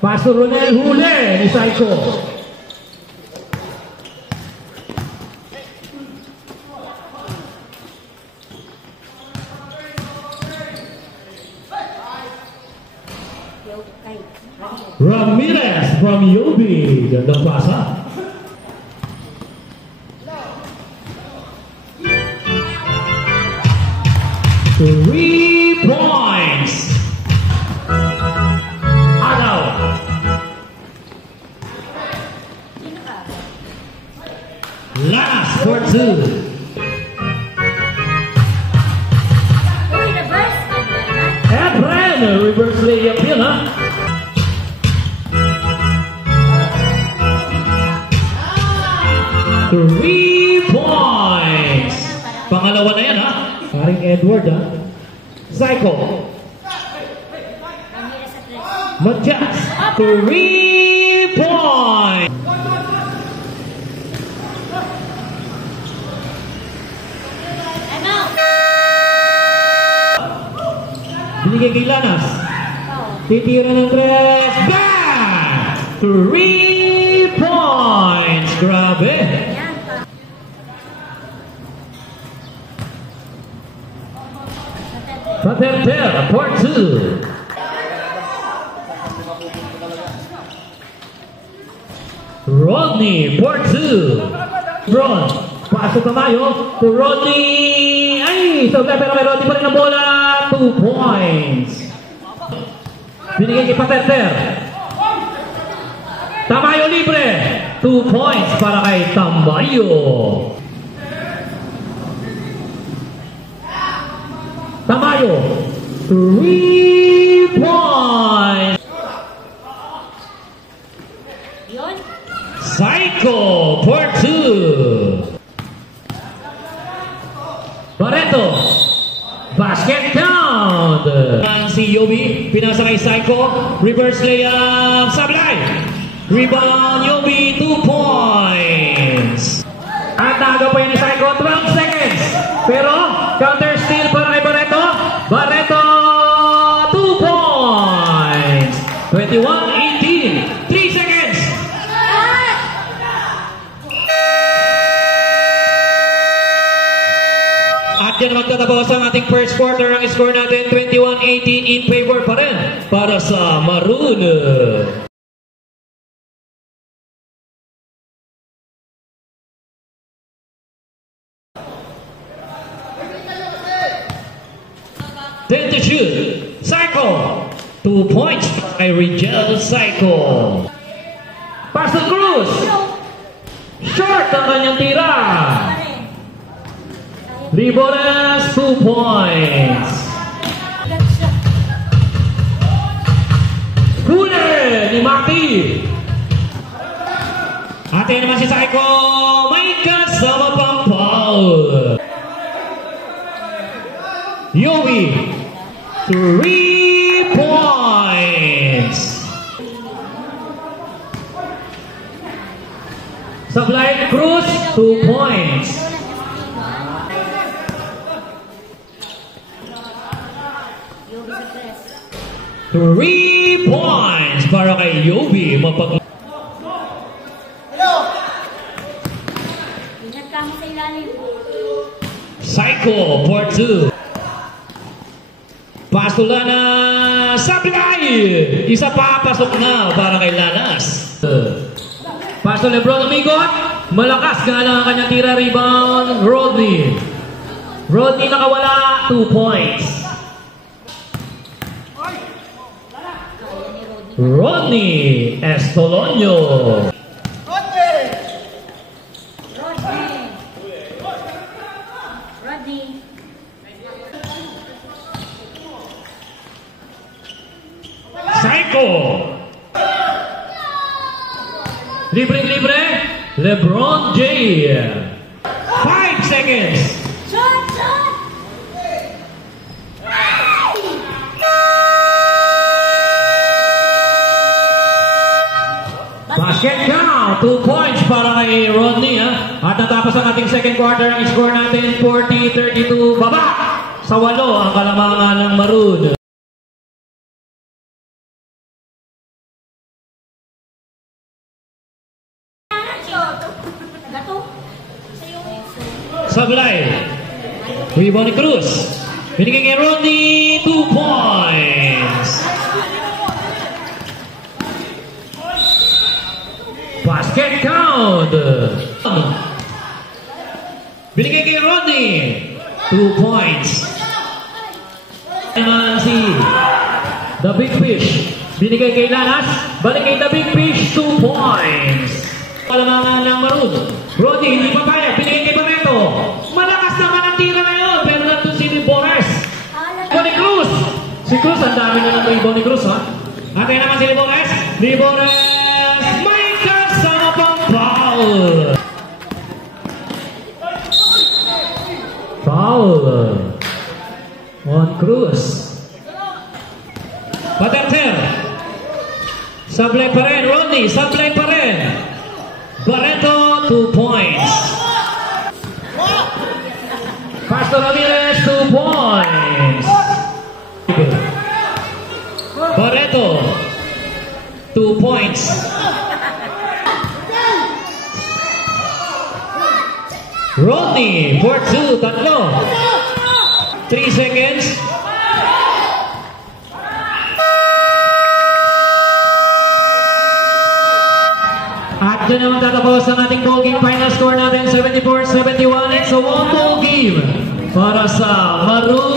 Pastor Ronel huli ni Psycho. Ramirez from UB. Gandang pasa. Three points. Agaw. Last for two. Efren, reverse layup yun, ha? Three points. Pangalawa na yan, ha? Paring Edward, ha? Psycho. Matias. 3 points. Binigay kay Lanas. Titira ng tres. Bang! 3 points. Grabe. Paterter, part 2. Rodney, part 2. Bron, pasok Tamayo to Rodney. Ay, so pero may Rodney pa rin ang bola. 2 points. Binigay kay Paterter. Tamayo libre. 2 points para kay Tamayo. Tamayo, 3 points. Psycho, part 2. Barreto, basket count. Si Yobi, pinasa kay Psycho, reverse layup, sablay. Rebound, Yobi, 2 points. At nagawa pa yun ni Psycho, 12 seconds. Pero, counter steal para kay Barreto. Barreto, 2 points. 21-18. 3 seconds. At yan magtatapos ang ating first quarter. Ang score natin, 21-18 in favor pa rin para sa Maroon. Then to shoot, Psycho. 2 points by Rigel Psycho. Pass to Cruz. Short ang kanyang tira. Libones, 2 points. Huli ni Maki. Ate naman si Psycho. May kasama pang foul. Yobi, 3 points. Sablay Cruz, 2 points. Three points para kay Yobi. Psycho, part 2. Pastulana, Sablay! Isa pa, pasok na para kay Lanas. Pastor Lebron umigot. Malakas nga lang ang kanyang tira, rebound. Rodney. Rodney nakawala, 2 points. Rodney Estolonio. Psycho. Libre. LeBron J. 5 seconds. Basket count, 2 points para kay Rodney. At natapos ang ating second quarter. Ang score natin 40-32. Baba sa 8 ang kalamangan ng Maroon. sablay. Rebound ni Cruz. Binigay kay Rodney, 2 points. Basket count. Binigay kay Rodney, 2 points. Si The Big Fish. Binigay kay Lanas. Balik kay The Big Fish, 2 points. Palamangan ng Maroon. Rodney, hindi papayag. Binigay kay Barreto. Malakas naman ang tira ngayon. Pero nandun si Libores. Ni Cruz. Si Cruz, ang dami na ng rebound ni Cruz, ha? Atay naman si Libores. Libores. May kasama pang foul. Foul. On Cruz. Paterter. Sablay pa rin. Rodney, sablay pa rin. Barreto, 2 points. Pastor Ramirez, 2 points. Barreto, 2 points. Rodney, for 2, tatlo. 3 seconds. At dyan naman tatapos ang ating ball game. Final score natin, 74-71. It's a 1-ball game para sa Maroon.